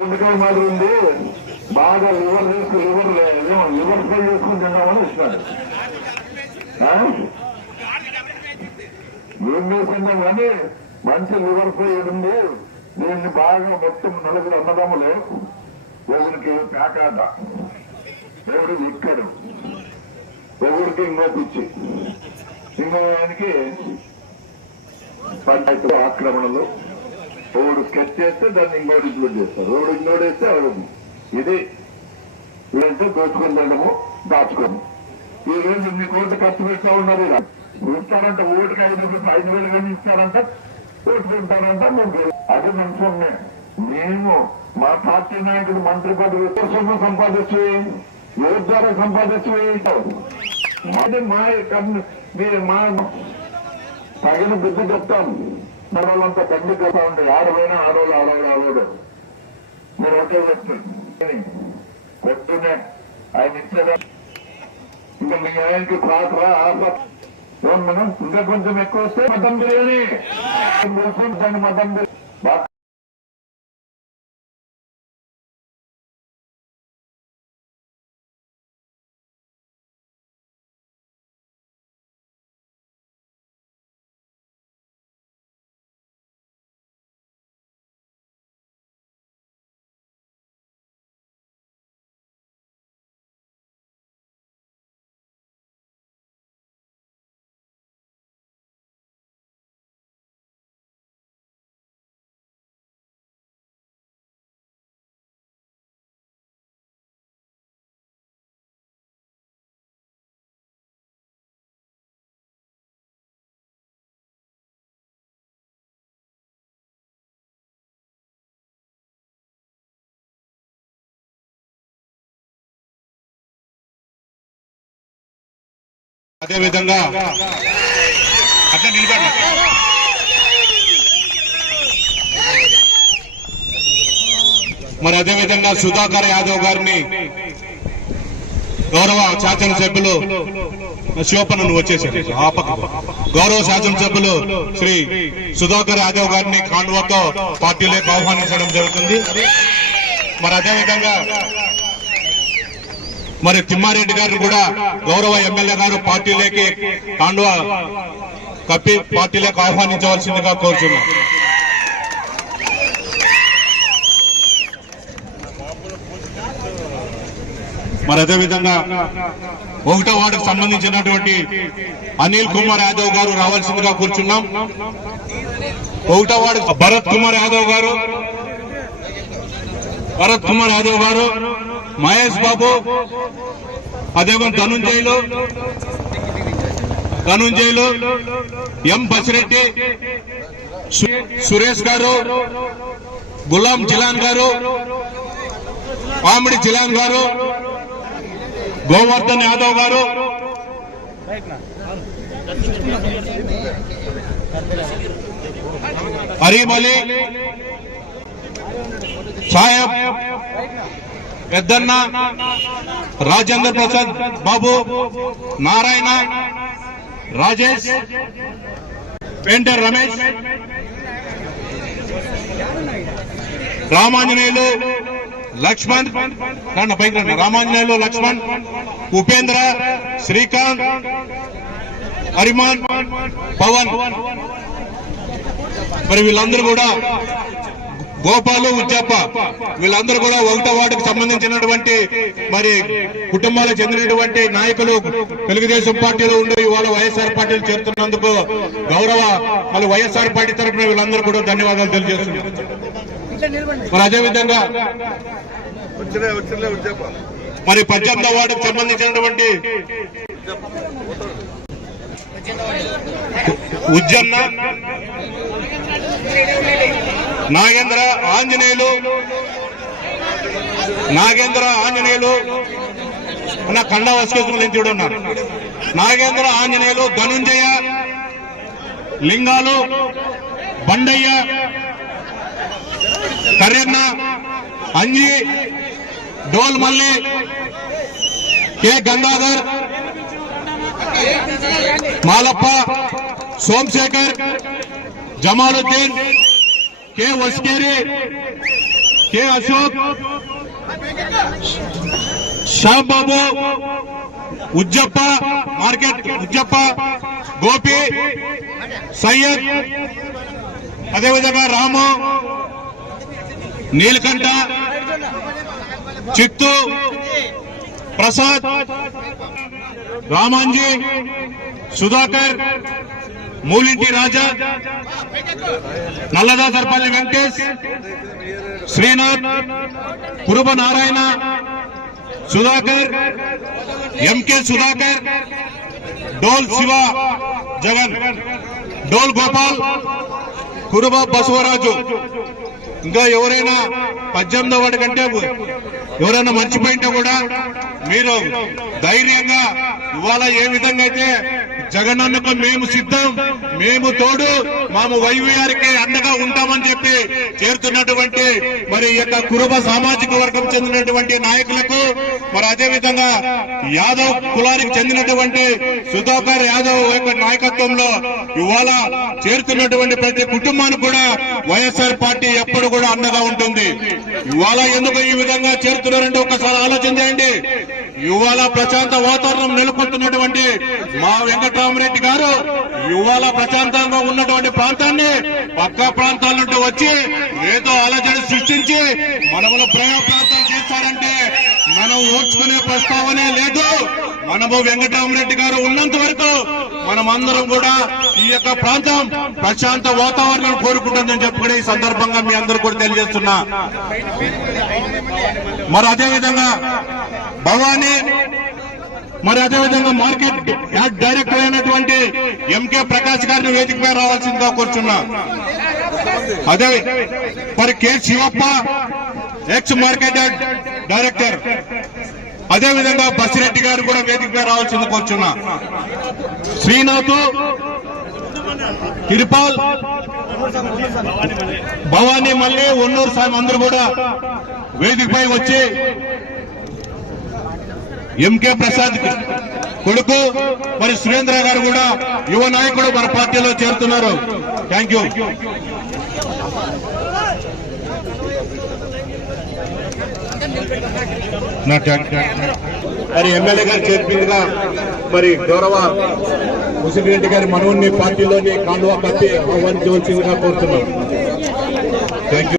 గుండెకాయ మాదిరి ఉంది. బాగా లివర్ చేసుకుని లివర్ ఏమో లివర్ ఫ్రై చేసుకుని తిన్నామని ఇస్తాడు ఏం చేసిందా కానీ మంచి లివర్ ఫ్రై ఉంది. దీన్ని బాగా మొత్తం నలుగురు అన్నదమ్ములు. ఒకరికి కాకాట ఎవరు ఇక్కడు ఒకరికి ఇంకో పిచ్చి. ఇంకో ఆయనకి పంచాయతీ ఆక్రమణలు. ఒకడు స్కెచ్ చేస్తే దాన్ని ఇంకోటి ఇంక్లూడ్ చేస్తారు. ఒకడు ఇంక్లూడ్ చేస్తే అవడం ఇది ఇదంతా దోచుకుందాము దాచుకోము. ఈ రోజు మీ కోట్లు ఖర్చు పెడతా ఉన్నారు ఇలా. ఇస్తారంట ఓటుకి ఐదు రూపాయలు ఐదు వేలు కానీ ఇస్తారంట. ఓటుకుంటారంట మేము అది మనసున్నాయి మేము మా పార్టీ నాయకుడు మంత్రి పదవి ఎక్కువ సొమ్ము సంపాదించి ఎవరి ద్వారా సంపాదించి మాది మా మీరు మా తగిన బుద్ధి చెప్తాం. మనోళ్ళంతా కండి కదా ఉంటే ఆడపోయినా ఆడవాళ్ళు ఆడవాళ్ళు ఆడవాడు మీరు ఒకే చెప్తాను కొట్టునే. ఆయన ఇచ్చారా ఇంకా మీ ఆయనకి పాత్ర ఆప ఇంకా కొంచెం ఎక్కువ వస్తే మటన్ బిర్యానీ. తెలుసు? దాన్ని మటన్ బిర్యానీ. బా- అదే విధంగా అట్లా నిలబడి. మరి అదేవిధంగా సుధాకర్ యాదవ్ గారిని గౌరవ శాసనసభ్యులు శివపన్న నువ్వు వచ్చేసాడు ఆ గౌరవ శాసనసభ్యులు శ్రీ సుధాకర్ యాదవ్ గారిని కాండువతో పార్టీలోకి ఆహ్వానించడం జరుగుతుంది. మరి అదేవిధంగా మరి తిమ్మారెడ్డి గారిని కూడా గౌరవ ఎమ్మెల్యే గారు పార్టీలోకి కాండువా కప్పి పార్టీలోకి ఆహ్వానించవలసిందిగా కోరుతున్నాం మరి అదేవిధంగా ఒకటో వార్డుకు సంబంధించినటువంటి అనిల్ కుమార్ యాదవ్ గారు రావాల్సిందిగా కూర్చున్నాం. ఒకటో వార్డు భరత్ కుమార్ యాదవ్ గారు. భరత్ కుమార్ యాదవ్ గారు. మహేష్ బాబు అదేమో ధనుంజయులు ధనుంజయులు ఎం బసిరెడ్డి సురేష్ గారు గులాం జిలాన్ గారు పామిడి జిలాన్ గారు గోవర్ధన్ యాదవ్ గారు హరీం అలీ సాహెబ్ పెద్దన్న రాజేంద్ర ప్రసాద్ బాబు నారాయణ రాజేష్ పెంటర్ రమేష్ రామాంజనేయులు లక్ష్మణ్ రండి పైకి రండి. రామాంజనేయులు లక్ష్మణ్ ఉపేంద్ర శ్రీకాంత్ హరిమాన్ పవన్. మరి వీళ్ళందరూ కూడా గోపాలు ఉజ్జప్ప వీళ్ళందరూ కూడా ఒకటో వార్డుకు సంబంధించినటువంటి మరి కుటుంబాలకు చెందినటువంటి నాయకులు. తెలుగుదేశం పార్టీలో ఉండి ఇవాళ వైఎస్ఆర్ పార్టీలు చేరుతున్నందుకు గౌరవ మళ్ళీ వైఎస్ఆర్ పార్టీ తరఫున వీళ్ళందరూ కూడా ధన్యవాదాలు తెలియజేస్తున్నారు మరి అదే విధంగా వచ్చిలే వచ్చిలే ఉద్యప మరి పద్దెనిమిదో వార్డుకు సంబంధించినటువంటి ఉజ్జన్న నాగేంద్ర ఆంజనేయులు. నాగేంద్ర ఆంజనేయులు. అన్న కండ వసుకేసుకుని నేను చూడున్నాను Nagendra Anjaneyulu Dhananjaya Lingalu Bandaiah Karenna Anji Dol Malli K. Gangadhar Malappa Somashekar Jamaluddin K Vaskeri K Ashok Shyambabu Ujjappa market Ujjappa Gopi Syed అదేవిధంగా రాము నీలకంఠ చిత్తు ప్రసాద్ రామాంజీ సుధాకర్ మూలింటి రాజా నల్లదాసర్పల్లి వెంకటేష్ శ్రీనాథ్ కురుబ నారాయణ సుధాకర్ ఎంకే సుధాకర్ డోల్ శివ జగన్ డోల్ గోపాల్ కురుబ బసవరాజు. ఇంకా ఎవరైనా పద్దెనిమిదో వాడి కంటే ఎవరైనా మర్చిపోయింటే కూడా మీరు ధైర్యంగా ఇవాళ ఏ విధంగా అయితే జగనన్నకు మేము సిద్ధం మేము తోడు మాము వైవిఆర్కి అండగా ఉంటామని చెప్పి చేరుతున్నటువంటి మరి యొక్క కురుబ సామాజిక వర్గం చెందినటువంటి నాయకులకు మరి అదే విధంగా యాదవ్ కులానికి చెందినటువంటి సుధాకర్ యాదవ్ యొక్క నాయకత్వంలో ఇవాళ చేరుతున్నటువంటి ప్రతి కుటుంబానికి కూడా వైఎస్ఆర్ పార్టీ ఎప్పుడు కూడా అండగా ఉంటుంది. ఇవాళ ఎందుకు ఈ విధంగా చేరుతున్నారంటే ఒకసారి ఆలోచన చేయండి. ఇవాళ ప్రశాంత వాతావరణం నెలకొల్తున్నటువంటి మా వెంకటరామరెడ్డి గారు ఇవాళ ప్రశాంతంగా ఉన్నటువంటి ప్రాంతాన్ని పక్క ప్రాంతాల నుండి వచ్చి ఏదో అలజడి సృష్టించి మనము ప్రయోగ చేస్తారంటే మనం ఓర్చుకునే ప్రస్తావనే లేదు. మనము వెంకటరామరెడ్డి గారు ఉన్నంత వరకు మనమందరం కూడా ఈ యొక్క ప్రాంతం ప్రశాంత వాతావరణం కోరుకుంటుందని చెప్పి కూడా ఈ సందర్భంగా మీ అందరూ కూడా తెలియజేస్తున్నా. మరి అదేవిధంగా భవానీ మరి అదే విధంగా మార్కెట్ యాడ్ డైరెక్టర్ అయినటువంటి ఎంకే ప్రకాష్ గారిని వేదికపై రావాల్సిందిగా కూర్చున్నా. అదే మరి K Shivappa ex market yard director. అదే విధంగా బసిరెడ్డి గారు కూడా వేదికపై రావాల్సింది కూర్చున్నా. శ్రీనాథ్ తిరుపాల్ భవానీ మళ్ళీ ఒన్నూరు సాయం అందరూ కూడా వేదికపై వచ్చి ఎంకే ప్రసాద్ కొడుకు మరి సురేంద్ర గారు కూడా యువ నాయకుడు మన పార్టీలో చేరుతున్నారు. Thank you. మరి ఎమ్మెల్యే గారు చేర్పిందిగా మరి గౌరవ ముసిరెడ్డి గారి మనవుని పార్టీలోని కాండువా కప్పి ఆహ్వానించవలసిందిగా కోరుతున్నాం. Thank you